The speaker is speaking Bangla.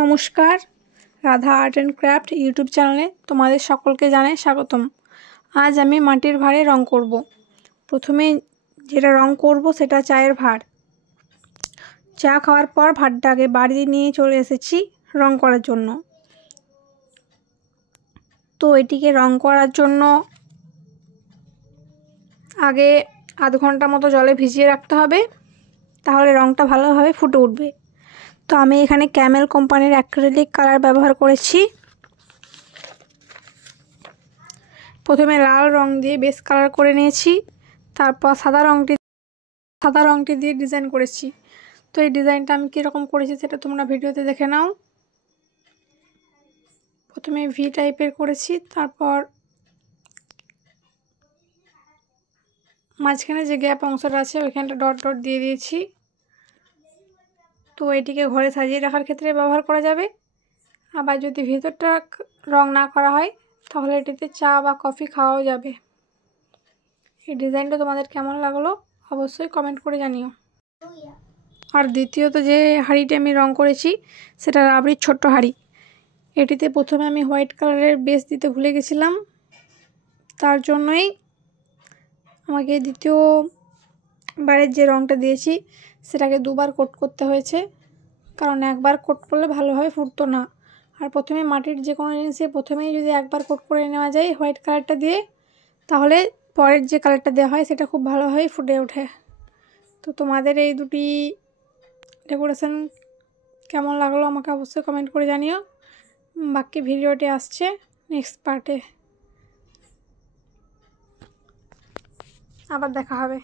নমস্কার, Radha art and craft YouTube চ্যানেলে তোমাদের সকলকে জানাই স্বাগতম। আজ আমি মাটির ভাঁড়ে রং করব। প্রথমে যেটা রং করব সেটা চায়ের ভাঁড়। চা খাওয়ার পর ভাঁড়টাকে বাড়ি নিয়ে চলে এসেছি রং করার জন্য। তো এটিকে রং করার জন্য আগে আধ ঘন্টা মতো জলে ভিজিয়ে রাখতে হবে, তাহলে রংটা ভালোভাবে ফুটে উঠবে। তো আমি এখানে ক্যামেল কোম্পানির অ্যাক্রিলিক কালার ব্যবহার করেছি। প্রথমে লাল রং দিয়ে বেস কালার করে নিয়েছি, তারপর সাদা রংটি দিয়ে ডিজাইন করেছি। তো এই ডিজাইনটা আমি কীরকম করেছি সেটা তোমরা ভিডিওতে দেখে নাও। প্রথমে ভি টাইপের করেছি, তারপর মাঝখানে যে গ্যাপ অংশটা আছে ওইখানটা ডট ডট দিয়ে দিয়েছি। তো এটিকে ঘরে সাজিয়ে রাখার ক্ষেত্রে ব্যবহার করা যাবে। আবার যদি ভেতরটা রং না করা হয় তাহলে এটিতে চা বা কফি খাওয়াও যাবে। এই ডিজাইনটা তোমাদের কেমন লাগলো অবশ্যই কমেন্ট করে জানিও। আর দ্বিতীয়ত যে হাঁড়িটি আমি রং করেছি সেটা রাবড়ির ছোট্ট হাঁড়ি। এটিতে প্রথমে আমি হোয়াইট কালারের বেস দিতে ভুলে গেছিলাম, তার জন্যই আমাকে দ্বিতীয়বারের যে রংটা দিয়েছি সেটাকে দুবার কোট করতে হয়েছে, কারণ একবার কোট করলে ভালোভাবে ফুটতো না। আর প্রথমে মাটির যে কোনো জিনিসে প্রথমেই যদি একবার কোট করে নেওয়া যায় হোয়াইট কালারটা দিয়ে, তাহলে পরের যে কালারটা দেওয়া হয় সেটা খুব ভালোভাবে ফুটে ওঠে। তো তোমাদের এই দুটি ডেকোরেশন কেমন লাগলো আমাকে অবশ্যই কমেন্ট করে জানিও। বাকি ভিডিওটি আসছে নেক্সট পার্টে, আবার দেখা হবে।